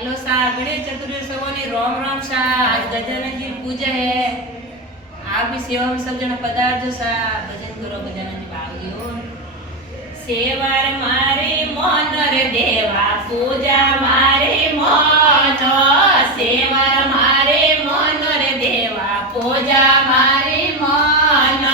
Hello सा गणेश चतुर्थी रोम रोम सा। आज गजानन जी पूजा है। आप भी सेवा में सब जना पधारजो सा। भजन करो गजानन जी भावियो। सेवार मारे मन रे देवा पूजा मारे मन। सेवार मारे मन रे देवा पूजा मारे मन।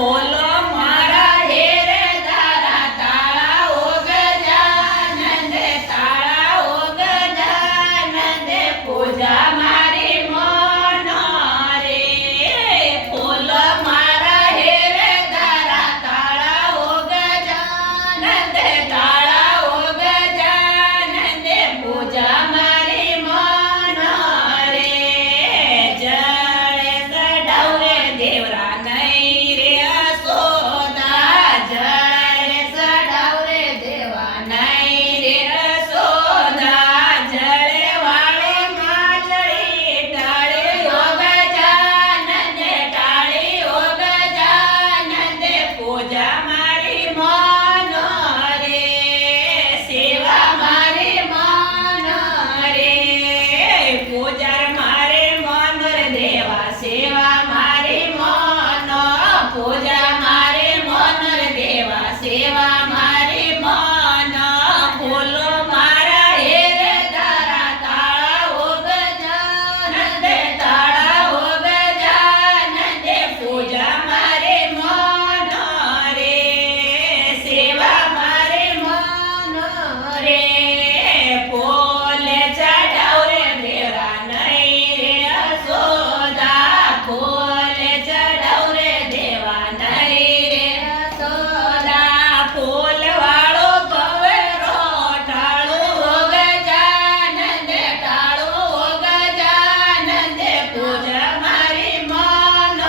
बोलो मारा हेर दारा ताळा ओ गजानन ताळा ओ गजानन पूजा मारे मन रे। बोलो मारा हेर दारा ताळा ओ गजानन ताळा ओ गजानन पूजा मारे मन रे। जळे सडावरे देवरा नाही रे असोदा। जळे सडावरे देवा नाही रे असोदा। जळे वाळे माजळी टाळे ओ गजानन टाळे ओ गजानन पूजा मारी मन रे। सेवा मारी मन रे। पूजा मारे मन रे देवा सेवा मारी मन। पूजा मारे मन रे देवा सेवा मारी मन। बोलो मारा हेर दारा ताळा ओ गजानन ताळा ओ गजानन पूजा मारे मन रे। सेवा मारे मन रे। पोले चढावरे देवरा नाही रे असोदा। पोले चढावरे देवा नाही रे असोदा। फूल वाळो पवेरो टाळो ओ गजानन टाळो ओ गजानन पूजा मारी मन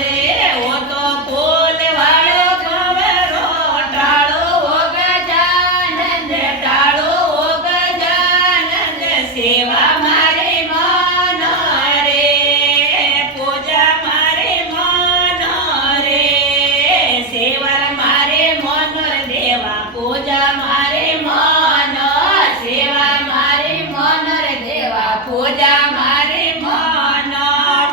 रे। ओ तो फूल वाळो पवेरो टाळो ओ गजानन टाळो ओ गजानन सेवा मारे मन रे। पूजा मारे मन रे। सेवा मारे मन रे देवा पूजा मारे मन। सेवा मारे मन रे देवा पूजा मारे मन।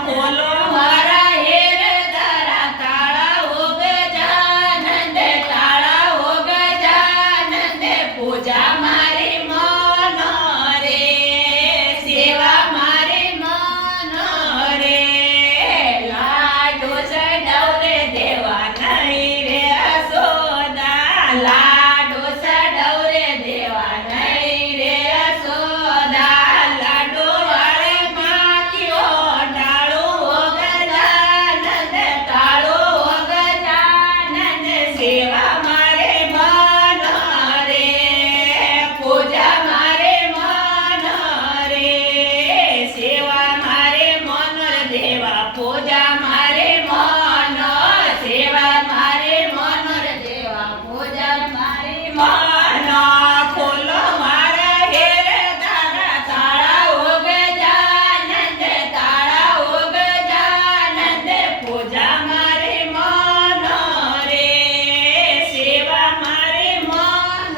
बोलो मारा हेर दारा ताळा ओ गजानन ताळा ओ गजानन पूजा मारे मन रे। सेवा मारे मन रे। लाडो चढावरे देवा नाही रे असोदा। लाडो चढावरे देवा नाही रे असोदा। लाडो वाळे मागियो टाळो ओ गजानन टाळो ओ गजानन सेवा मारे मन रे। पूजा मारे मन रे। सेवा मारे मन रे देवा पूजा मारे मन। सेवा मारे मन रे देवा पूजा मारे मन। खोलो मारा हेर दारा ताळा ओ गजानन ताळा ओ गजानन पूजा मारे मन रे। सेवा मारे मन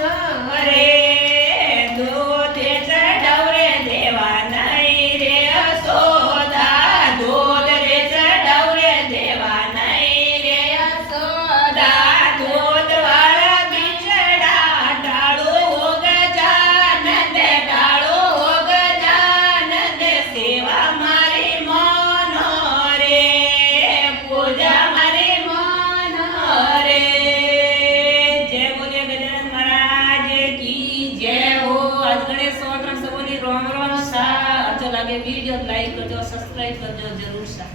रे। दूध चढावरे देवा नाही रे असोदा। दूध रे चढावरे देवा नाही रे असोदा। दूध वाळा बिछडा टाळो ओ गजानन टाळो ओ गजानन सेवा मारे मन रे। पूजा मारे मन रे। जय बोले गजानन महाराज की जय हो। आज गणेश चतुर्थी सबोनी रोम रोम सा। अच्छा लगे वीडियो लाइक करजो सब्सक्राइब करजो जरूर सा।